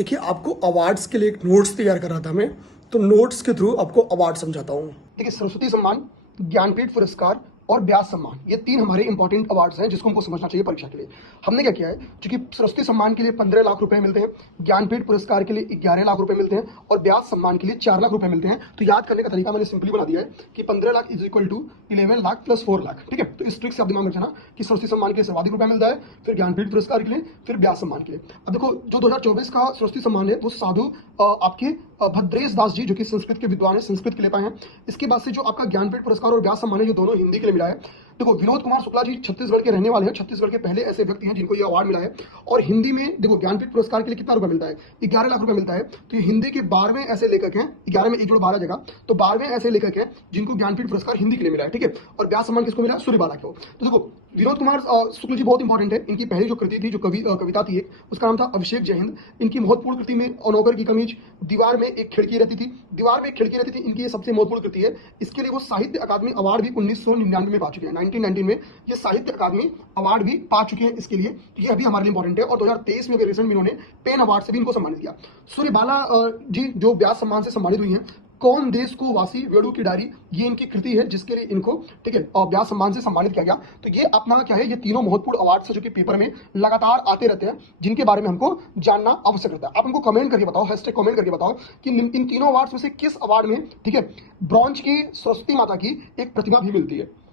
देखिए, आपको अवार्ड्स के लिए एक नोट्स तैयार कर रहा था मैं, तो नोट्स के थ्रू आपको अवार्ड समझाता हूँ। देखिए, सरस्वती सम्मान, ज्ञानपीठ पुरस्कार और व्यास सम्मान, ये 3 हमारे इंपॉर्टेंट अवार्ड्स हैं जिसको हमको समझना चाहिए परीक्षा के लिए। हमने क्या किया है, क्योंकि सरस्वती सम्मान के लिए 15 लाख रुपए मिलते हैं, ज्ञानपीठ पुरस्कार के लिए 11 लाख रुपए मिलते हैं और व्यास सम्मान के लिए 4 लाख रुपए मिलते हैं। तो याद करने का तरीका मैंने सिंपली बना दिया है कि 15 lakh is equal to 11 lakh plus 4 lakh. ठीक है, तो इस ट्रिक से आप दिमाग में रखना कि सरस्वती सम्मान के लिए सर्वाधिक रुपया मिलता है, फिर ज्ञानपीठ पुरस्कार के लिए, फिर व्यास सम्मान के लिए। अब देखो, जो 2024 का सरस्वती सम्मान है वो साधु आपके भद्रेश दास जी, जो कि संस्कृत के विद्वान है, संस्कृत के लिए पाए हैं। इसके बाद से जो आपका ज्ञानपीठ पुरस्कार और व्यास सम्मान है, ये दोनों हिंदी के लिए मिला है। देखो, विनोद कुमार शुक्ला जी छत्तीसगढ़ के रहने वाले हैं, छत्तीसगढ़ के पहले ऐसे व्यक्ति हैं जिनको ये अवार्ड मिला है। और हिंदी में देखो, ज्ञानपीठ पुरस्कार के लिए कितना रुपया मिलता है, 11 लाख रुपया मिलता है। तो ये हिंदी के 12वें ऐसे लेखक हैं, 11 में 1 जोड़ 12 जगह, तो 12वें ऐसे लेखक हैं जिनको ज्ञानपीठ पुरस्कार हिंदी के लिए मिला है। ठीक है, और व्यास सम्मान किसको मिला, सूर्यबाला को। तो देखो, विनोद कुमार शुक्ल जी बहुत इंपॉर्टेंट है। इनकी पहली जो कृति थी, जो कविता थी एक, उसका नाम था अभिषेक जय हिंद। इनकी महत्वपूर्ण कृति में अनोकर की कमीज, दीवार में एक खिड़की रहती थी, दीवार में एक खिड़की रहती थी, इनकी ये सबसे महत्वपूर्ण कृति है। इसके लिए वो साहित्य अकादमी अवार्ड भी 1999 में पा चुके हैं। 1919 में ये साहित्य अकादमी अवार्ड भी पा चुके हैं इसके लिए। तो ये अभी हमारे लिए इंपॉर्टेंट है। और 2023 में रिसेंट में इन्होंने पेन अवार्ड से भी इनको सम्मानित किया। सूर्यबाला जी जो व्यास सम्मान से सम्मानित हुई हैं, कौन देश को वासी वेणु की डायरी, ये इनकी कृति है जिसके लिए इनको, ठीक है, व्यास सम्मान से सम्मानित किया गया। तो ये अपना क्या है, ये तीनों महत्वपूर्ण अवार्ड है जो कि पेपर में लगातार आते रहते हैं, जिनके बारे में हमको जानना आवश्यक रहता है। आप हमको कमेंट करके बताओ, हैशटैग कमेंट करके बताओ कि इन तीनों अवार्ड्स में से किस अवार्ड में, ठीक है, ब्रॉन्ज की सरस्वती माता की एक प्रतिमा भी मिलती है।